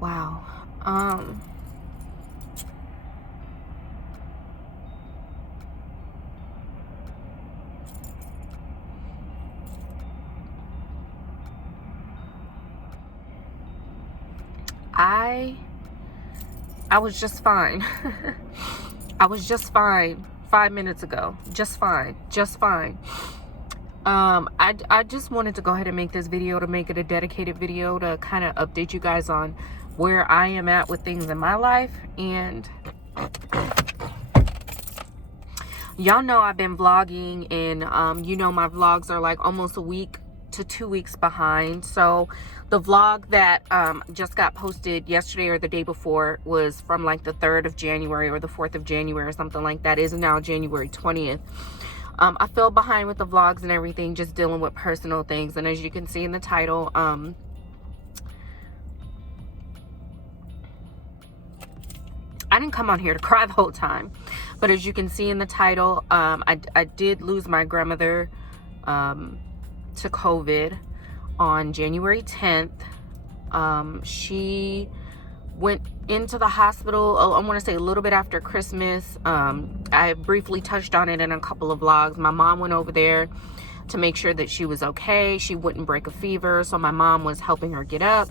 Wow. I was just fine. I was just fine 5 minutes ago. Just fine. Just fine. I just wanted to go ahead and make this video, to make it a dedicated video to kind of update you guys on where I am at with things in my life. And y'all know I've been vlogging, and you know, my vlogs are like almost a week to 2 weeks behind. So the vlog that just got posted yesterday or the day before was from like the 3rd of January or the 4th of January or something like that. It is now January 20th. I fell behind with the vlogs and everything, just dealing with personal things. And as you can see in the title, I didn't come on here to cry the whole time, but as you can see in the title, I did lose my grandmother to COVID on January 10th. She went into the hospital, I want to say a little bit after Christmas. I briefly touched on it in a couple of vlogs. My mom went over there to make sure that she was okay. She wouldn't break a fever, so my mom was helping her get up,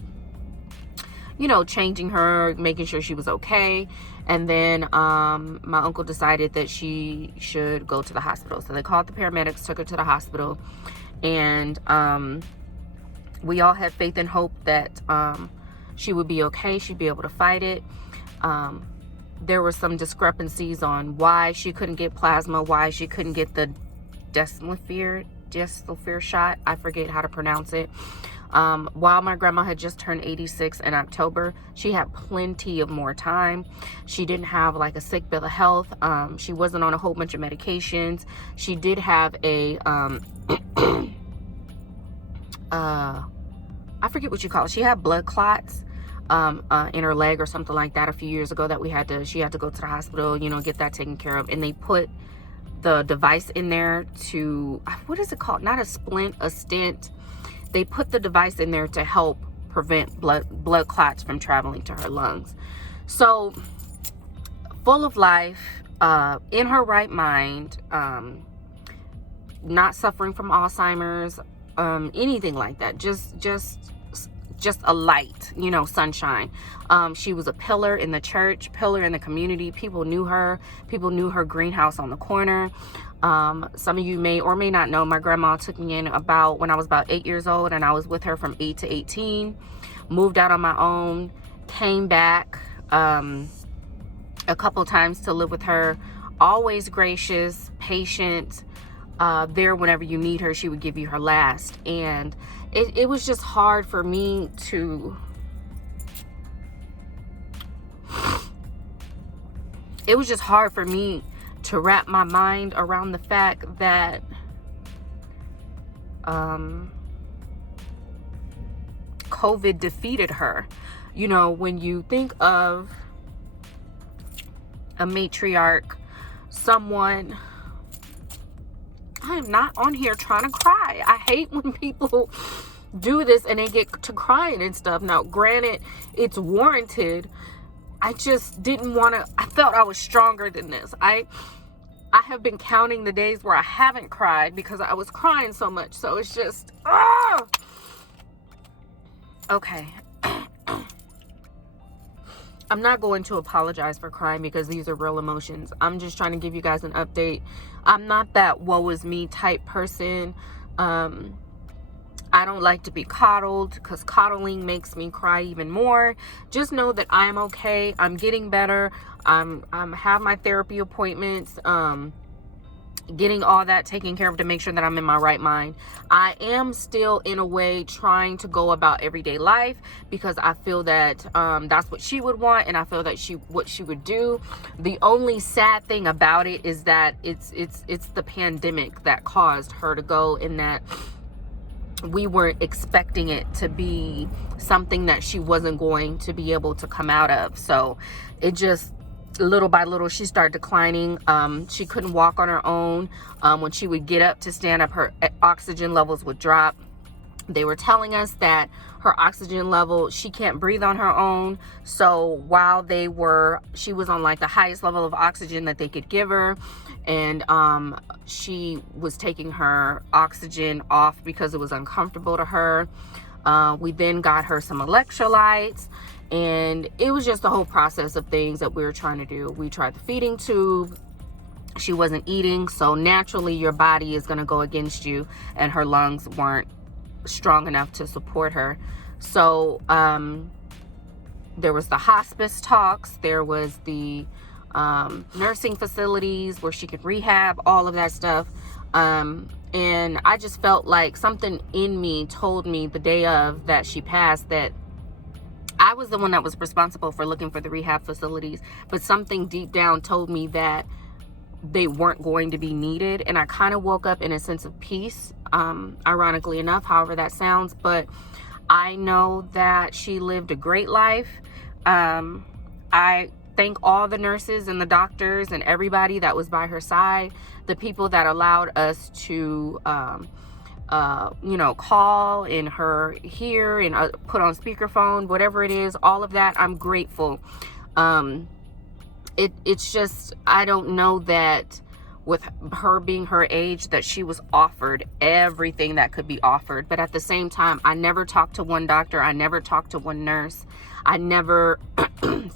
you know, changing her, making sure she was okay. And then my uncle decided that she should go to the hospital, so they called the paramedics, took her to the hospital, and we all had faith and hope that she would be okay. She'd be able to fight it. There were some discrepancies on why she couldn't get plasma, why she couldn't get the Decemvir shot. I forget how to pronounce it. While my grandma had just turned 86 in October, she had plenty of more time. She didn't have like a sick bill of health. She wasn't on a whole bunch of medications. She did have a I forget what you call it. She had blood clots in her leg or something like that a few years ago that she had to go to the hospital, you know, get that taken care of. And they put the device in there to, what is it called? Not a splint, a stent. They put the device in there to help prevent blood clots from traveling to her lungs. So full of life, in her right mind, not suffering from Alzheimer's, anything like that. Just a light, you know, sunshine. She was a pillar in the church, pillar in the community. People knew her. People knew her greenhouse on the corner. Some of you may or may not know, my grandma took me in when I was about 8 years old, and I was with her from 8 to 18. Moved out on my own, came back a couple times to live with her. Always gracious, patient, there whenever you need her. She would give you her last. And it was just hard for me to wrap my mind around the fact that COVID defeated her. You know, when you think of a matriarch, someone, I am not on here trying to cry. I hate when people do this and they get to crying and stuff. Now, granted, it's warranted. I just didn't want to, I felt I was stronger than this. I have been counting the days where I haven't cried because I was crying so much. So it's just, okay. I'm not going to apologize for crying because these are real emotions. I'm just trying to give you guys an update. I'm not that woe is me type person. I don't like to be coddled because coddling makes me cry even more. Just know that I'm okay. I'm getting better. I'm have my therapy appointments. Getting all that taken care of to make sure that I'm in my right mind. I am still in a way trying to go about everyday life because I feel that that's what she would want, and I feel that what she would do. The only sad thing about it is that it's the pandemic that caused her to go, in that we weren't expecting it to be something that she wasn't going to be able to come out of. So it just, little by little, she started declining. She couldn't walk on her own. When she would get up to stand up, her oxygen levels would drop. They were telling us that her oxygen level, she can't breathe on her own. So while she was on like the highest level of oxygen that they could give her, and she was taking her oxygen off because it was uncomfortable to her. We then got her some electrolytes, and it was just the whole process of things that we were trying to do. We tried the feeding tube. She wasn't eating, so naturally your body is going to go against you, and her lungs weren't strong enough to support her. So there was the hospice talks, there was the nursing facilities where she could rehab, all of that stuff. And I just felt like something in me told me the day of that she passed that I was the one that was responsible for looking for the rehab facilities, but something deep down told me that they weren't going to be needed. And I kind of woke up in a sense of peace, ironically enough, however that sounds. But I know that she lived a great life. I thank all the nurses and the doctors and everybody that was by her side, the people that allowed us to call and her hear and put on speakerphone, whatever it is, all of that. I'm grateful. It's just, I don't know that with her being her age that she was offered everything that could be offered. But at the same time, I never talked to one doctor. I never talked to one nurse. I never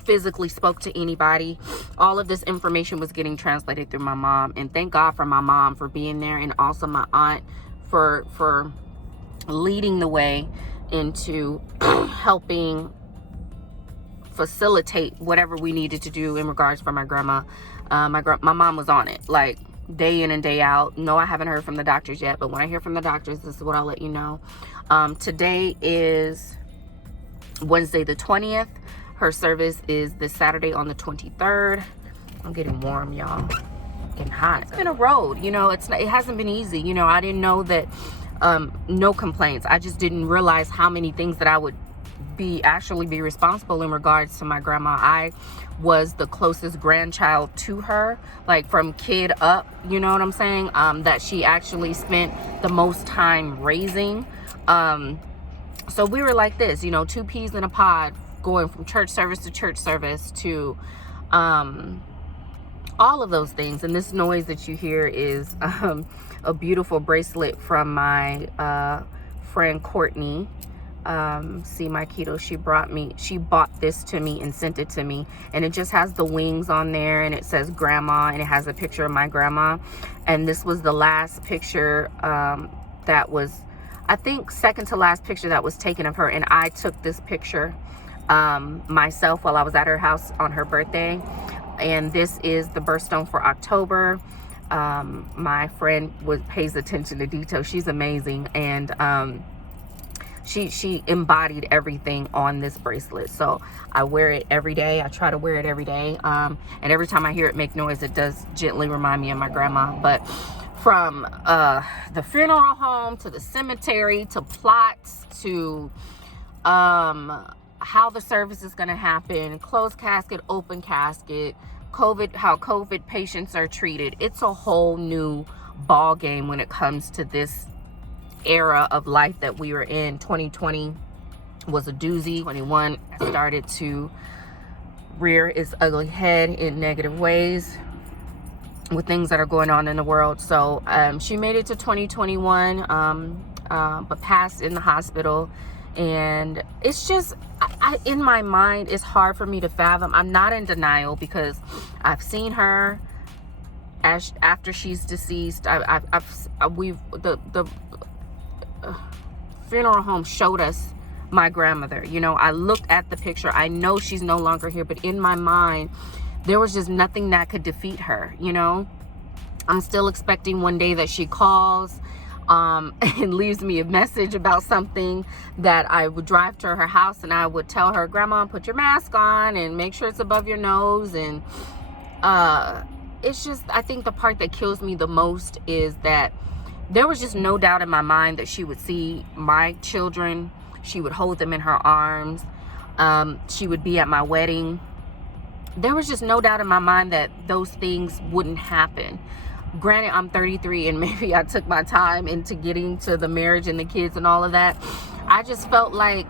physically spoke to anybody. All of this information was getting translated through my mom. And thank God for my mom for being there, and also my aunt for leading the way into helping facilitate whatever we needed to do in regards for my grandma. My mom was on it like day in and day out. No, I haven't heard from the doctors yet, but when I hear from the doctors, this is what I'll let you know. Today is Wednesday the 20th. Her service is this Saturday on the 23rd. I'm getting warm, y'all. Getting hot. It's been a road, it hasn't been easy. I didn't know that, no complaints. I just didn't realize how many things that I would actually be responsible in regards to my grandma. I was the closest grandchild to her, like from kid up, you know what I'm saying? That she actually spent the most time raising. So we were like this, two peas in a pod, going from church service to church service to all of those things. And this noise that you hear is a beautiful bracelet from my friend Courtney. See my keto, she bought this to me and sent it to me, and it just has the wings on there, and it says grandma, and it has a picture of my grandma. And this was the last picture that was, I think, second to last picture that was taken of her, and I took this picture myself while I was at her house on her birthday. And this is the birthstone for October. My friend pays attention to detail. She's amazing, and she embodied everything on this bracelet. So I wear it every day. I try to wear it every day. And every time I hear it make noise, it does gently remind me of my grandma. But from the funeral home to the cemetery to plots to how the service is going to happen, closed casket, open casket, how COVID patients are treated, it's a whole new ball game when it comes to this era of life that we were in. 2020 was a doozy. 21 started to rear its ugly head in negative ways with things that are going on in the world. So she made it to 2021, but passed in the hospital. And it's just, in my mind, it's hard for me to fathom. I'm not in denial because I've seen her after she's deceased. The funeral home showed us my grandmother. I looked at the picture. I know she's no longer here, but in my mind, there was just nothing that could defeat her. I'm still expecting one day that she calls and leaves me a message about something, that I would drive to her house and I would tell her, Grandma, put your mask on and make sure it's above your nose. And it's just, I think the part that kills me the most is that there was just no doubt in my mind that she would see my children. She would hold them in her arms. She would be at my wedding. There was just no doubt in my mind that those things wouldn't happen. Granted, I'm 33 and maybe I took my time into getting to the marriage and the kids and all of that. I just felt like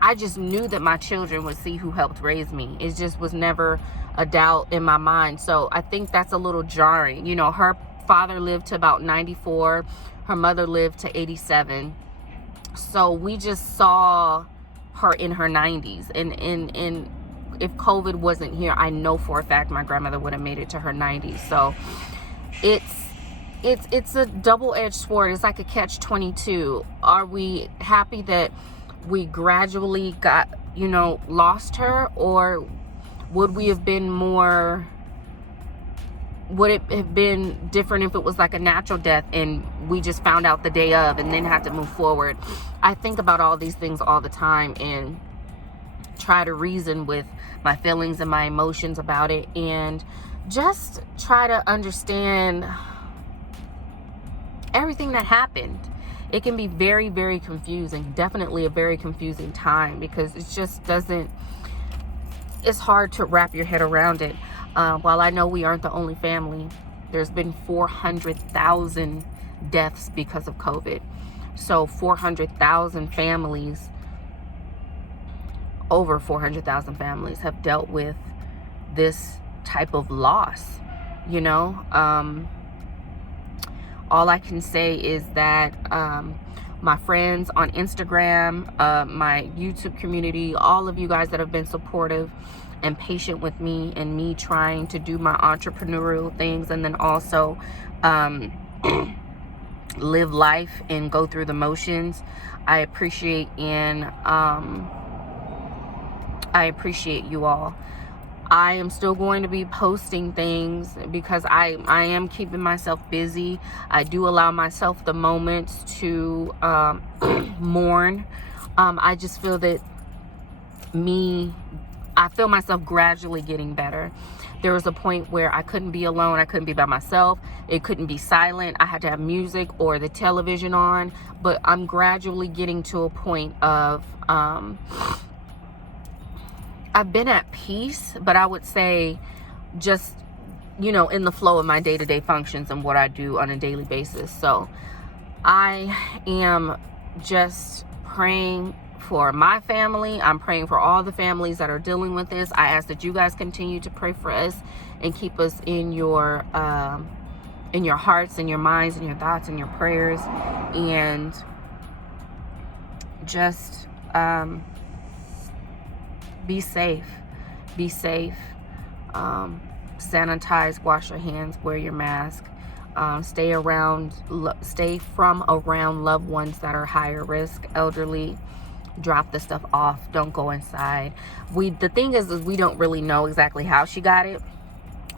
I just knew that my children would see who helped raise me. It just was never a doubt in my mind. So I think that's a little jarring. You know, her father lived to about 94. Her mother lived to 87. So we just saw her in her 90s. And if COVID wasn't here, I know for a fact my grandmother would have made it to her 90s. So it's a double-edged sword. It's like a catch-22. Are we happy that we gradually got, you know, lost her? Or would we have been more, would it have been different if it was like a natural death and we just found out the day of and then had to move forward? I think about all these things all the time and try to reason with my feelings and my emotions about it, and just try to understand everything that happened. It can be very, very confusing. Definitely a very confusing time, because it just doesn't, it's hard to wrap your head around it. While I know we aren't the only family, there's been 400,000 deaths because of COVID. So 400,000 families, over 400,000 families have dealt with this type of loss, you know. All I can say is that my friends on Instagram, my YouTube community, all of you guys that have been supportive and patient with me and me trying to do my entrepreneurial things, and then also live life and go through the motions. I appreciate I appreciate you all. I am still going to be posting things because I am keeping myself busy. I do allow myself the moments to mourn. I just feel that I feel myself gradually getting better. There was a point where I couldn't be alone. I couldn't be by myself. It couldn't be silent. I had to have music or the television on. But I'm gradually getting to a point of I've been at peace, but I would say just, you know, in the flow of my day-to-day functions and what I do on a daily basis. So I am just praying for my family. I'm praying for all the families that are dealing with this. I ask that you guys continue to pray for us and keep us in your hearts and your minds and your thoughts and your prayers, and just be safe. Sanitize, wash your hands, wear your mask, stay from around loved ones that are higher risk, elderly. Drop the stuff off. Don't go inside. The thing is we don't really know exactly how she got it,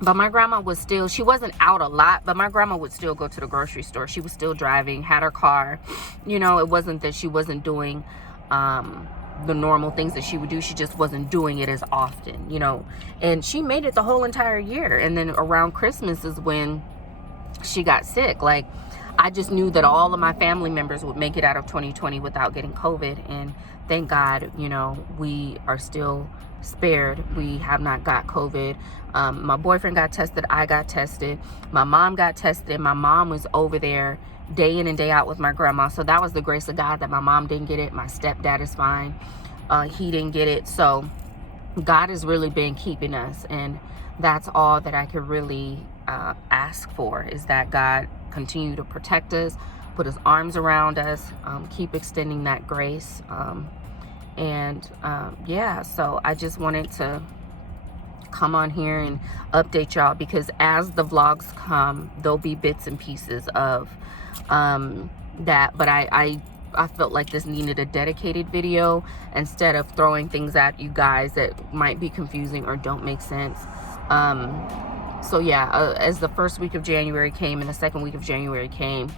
but my grandma was still, she wasn't out a lot, but my grandma would still go to the grocery store. She was still driving, had her car. You know, it wasn't that she wasn't doing the normal things that she would do. She just wasn't doing it as often, you know. And she made it the whole entire year. And then around Christmas is when she got sick. Like, I just knew that all of my family members would make it out of 2020 without getting COVID. And thank God, you know, we are still spared. We have not got COVID. My boyfriend got tested. I got tested. My mom got tested. My mom was over there day in and day out with my grandma. So that was the grace of God that my mom didn't get it. My stepdad is fine. He didn't get it. So God has really been keeping us. And that's all that I could really ask for, is that God continue to protect us, put his arms around us, keep extending that grace. Yeah, so I just wanted to come on here and update y'all, because as the vlogs come, there'll be bits and pieces of that, but I felt like this needed a dedicated video instead of throwing things at you guys that might be confusing or don't make sense. So yeah, as the first week of January came and the second week of January came,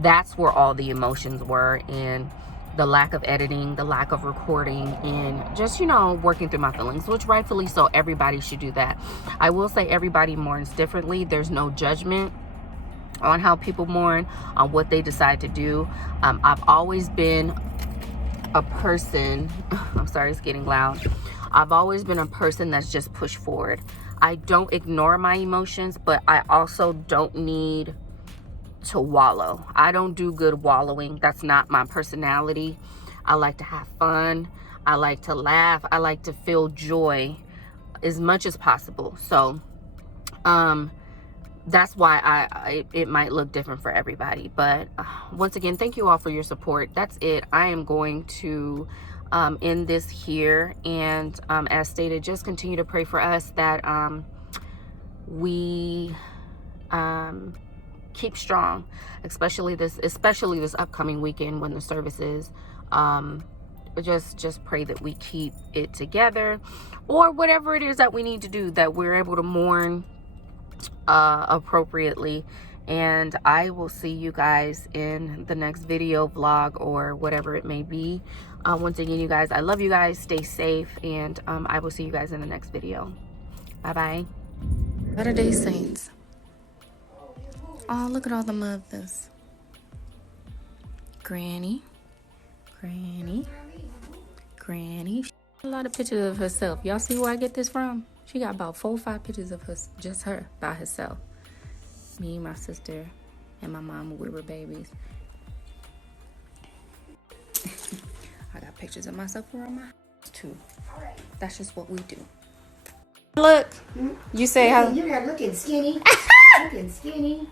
that's where all the emotions were, and the lack of editing, the lack of recording, and just, you know, working through my feelings, which rightfully so, everybody should do that. I will say everybody mourns differently. There's no judgment on how people mourn, on what they decide to do. I've always been a person, I'm sorry, it's getting loud. I've always been a person that's just pushed forward. I don't ignore my emotions, but I also don't need to wallow. I don't do good wallowing. That's not my personality. I like to have fun. I like to laugh. I like to feel joy as much as possible. So that's why it might look different for everybody. But once again, thank you all for your support. That's it. I am going to end this here, and as stated, just continue to pray for us that we keep strong, especially this upcoming weekend when the service is. Just pray that we keep it together, or whatever it is that we need to do, that we're able to mourn appropriately. And I will see you guys in the next video, vlog, or whatever it may be. Once again, you guys, I love you guys. Stay safe, and I will see you guys in the next video. Bye bye. Saturday Saints. Oh, look at all the mothers. Granny. A lot of pictures of herself. Y'all see where I get this from? She got about 4 or 5 pictures of her, just her by herself. Me, my sister, and my mom when we were babies. I got pictures of myself around my house too. That's just what we do. Look, you say how you're not looking skinny. Looking skinny.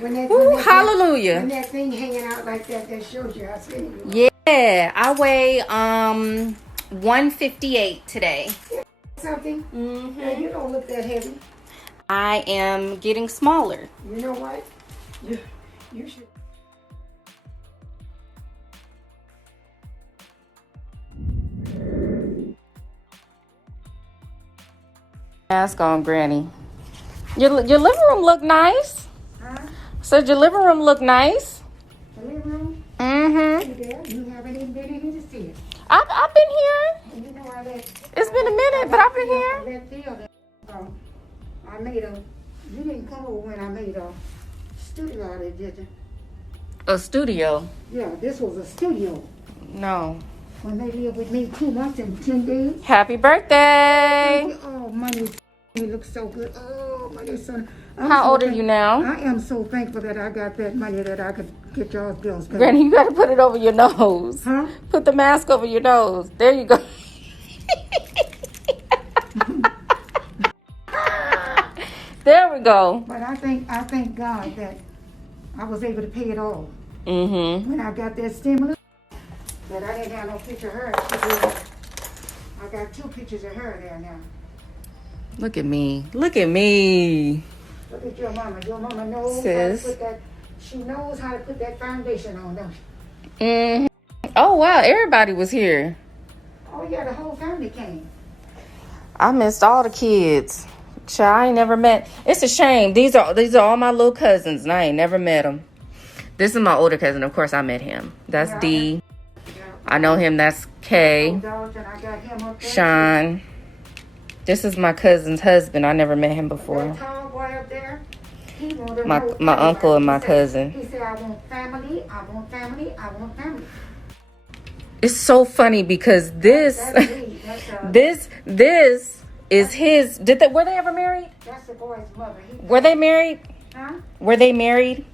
Hallelujah. When that thing hanging out like that shows you how skinny you are. Yeah, I weigh 158 today. Something? Mm-hmm. You don't look that heavy. I am getting smaller. You know what? You should. Mask on, Granny. Your living room look nice. Huh? Said your living room look nice. The living room? Mm-hmm. You haven't even been in here to see it. I've been here. And you know It's been a minute, but I've been here. I made you didn't come over when I made a studio out of it, did you? A studio? Yeah, this was a studio. No. When they lived with me 2 months and 10 days. Happy birthday. Oh, money, you look so good. Oh, money, son. How old are you now? I am so thankful that I got that money that I could get y'all's bills paid. Granny, you gotta put it over your nose. Huh? Put the mask over your nose. There you go. There we go. But I thank God that I was able to pay it all. Mm-hmm. When I got that stimulus, but I didn't have no picture of her. I got 2 pictures of her there now. Look at me. Look at me. Look at your mama. Your mama knows Sis. how to put that. She knows how to put that foundation on, don't she? Mm-hmm. Oh wow, everybody was here. Oh yeah, the whole family came. I missed all the kids. Child, I ain't never met. It's a shame. These are all my little cousins, and I ain't never met them. This is my older cousin. Of course, I met him. That's D. Yeah. I know him. That's K. I got him up there. Sean. This is my cousin's husband. I never met him before. That tall boy up there, he wanted My uncle and my cousin. He said, I want family, I want family, I want family. It's so funny because this is his. Were they ever married? That's the boy's mother. Were they married? Huh? Were they married?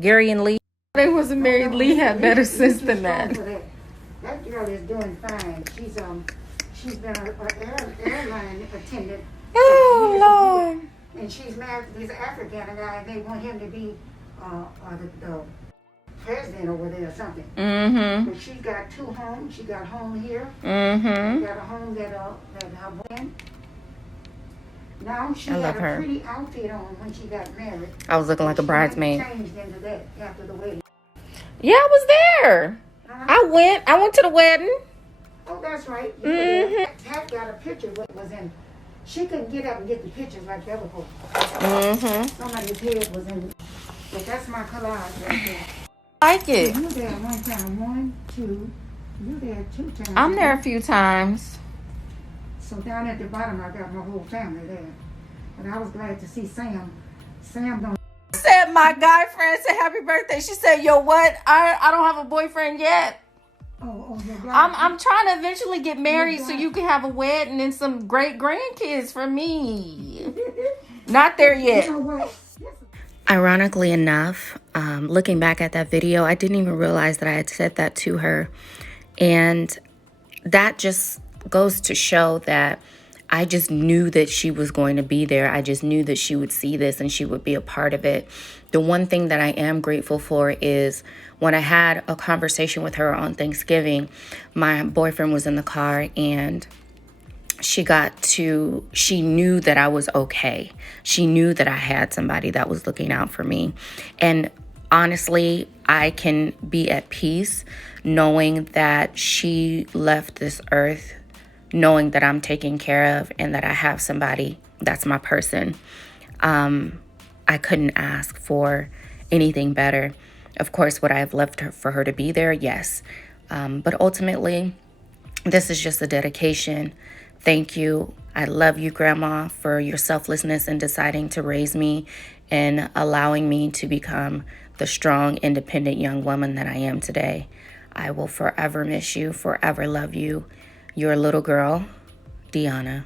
Gary and Lee? They wasn't married. Lee had better sense than that. That girl is doing fine. She's been an airline attendant. Oh Lord! And she's married to this African guy. They want him to be the president over there or something. Mm-hmm. But she got 2 homes. She got home here. Mm-hmm. She got a home that her boyfriend. Now she I had love a her. pretty outfit on when she got married. I was looking like a bridesmaid. She changed into that after the wedding. Yeah, I was there. I went to the wedding. Oh, that's right. Pat got a picture of what was in. She couldn't get up and get the pictures like the other folks. Mm-hmm. Somebody's head was in. But that's my collage right there. I like it. You there one time. 1, 2. You there 2 times. I'm there a few times. So down at the bottom, I got my whole family there. And I was glad to see Sam. Sam don't. Said my guy friend said happy birthday. She said, yo, what? I don't have a boyfriend yet. your I'm trying to eventually get married so you can have a wedding and some great grandkids for me. Not there yet. You know what? Ironically enough, looking back at that video, I didn't even realize that I had said that to her. And that just goes to show that I just knew that she was going to be there. I just knew that she would see this and she would be a part of it. The one thing that I am grateful for is when I had a conversation with her on Thanksgiving, my boyfriend was in the car and she knew that I was okay. She knew that I had somebody that was looking out for me. And honestly, I can be at peace knowing that she left this earth, knowing that I'm taken care of and that I have somebody that's my person. I couldn't ask for anything better. Of course, would I have loved for her to be there? Yes. But ultimately, this is just a dedication. Thank you. I love you, Grandma, for your selflessness in deciding to raise me and allowing me to become the strong, independent young woman that I am today. I will forever miss you, forever love you. Your little girl, Deanna.